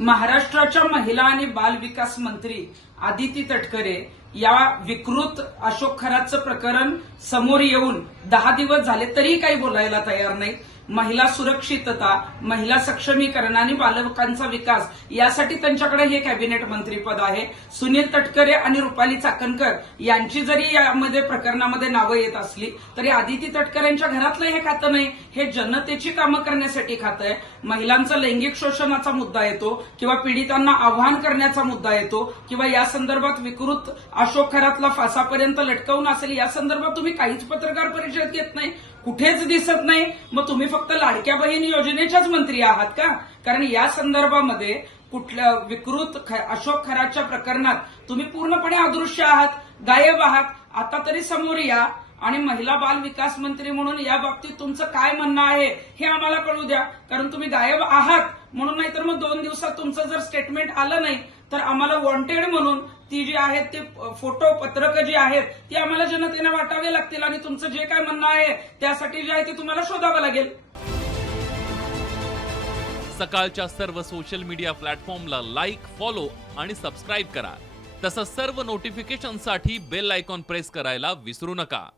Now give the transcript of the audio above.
महाराष्ट्राच्या महिला आणि बाल विकास मंत्री आदिती तटकरे या विकृत अशोक खरातचं प्रकरण समोर येऊन 10 दिवस झाले तरीही काही बोलायला तयार नाहीत. महिला सुरक्षितता, महिला सक्षमीकरण आणि बालकांचा विकास यासाठी त्यांच्याकडे हे कॅबिनेट मंत्रीपद आहे. सुनील तटकरे आणि रुपाली चाकणकर यांची जरी यामध्ये प्रकरणामध्ये नावं येत असली तरी आदिती तटकरेंच्या घरातलं हे खातं नाही. हे जनतेची कामं करण्यासाठी खातं आहे. महिलांचं लैंगिक शोषणाचा मुद्दा येतो किंवा पीडितांना आव्हान करण्याचा मुद्दा येतो किंवा या संदर्भात विकृत अशोक खरातला फासापर्यंत लटकवून असेल या संदर्भात तुम्ही काहीच पत्रकार परिषद घेत नाही, कुठेच दिसत नाही. मग तुम्ही फक्त लाडक्या बहीण योजनेच्याच मंत्री आहात का? कारण या संदर्भामध्ये कुठल्या विकृत अशोक खरातच्या प्रकरणात तुम्ही पूर्णपणे अदृश्य आहात, गायब आहात. आता तरी समोर या आणि महिला बाल विकास मंत्री म्हणून या बाबतीत तुमचं काय म्हणणं आहे हे आम्हाला कळू द्या. कारण तुम्ही गायब आहात म्हणून, नाहीतर मग 2 दिवसात तुमचं जर स्टेटमेंट आलं नाही तर आम्हाला वॉन्टेड म्हणून ती जी आहेत ते फोटो पत्रकं जी आहेत ती आम्हाला जनतेने वाटावे लागतील आणि तुमचं जे काय म्हणणं आहे त्यासाठी जे आहे ते तुम्हाला शोधावं लागेल. सकाळच्या सर्व सोशल मीडिया प्लॅटफॉर्मला लाईक, फॉलो आणि सबस्क्राईब करा. तसंच सर्व नोटिफिकेशनसाठी बेल आयकॉन प्रेस करायला विसरू नका.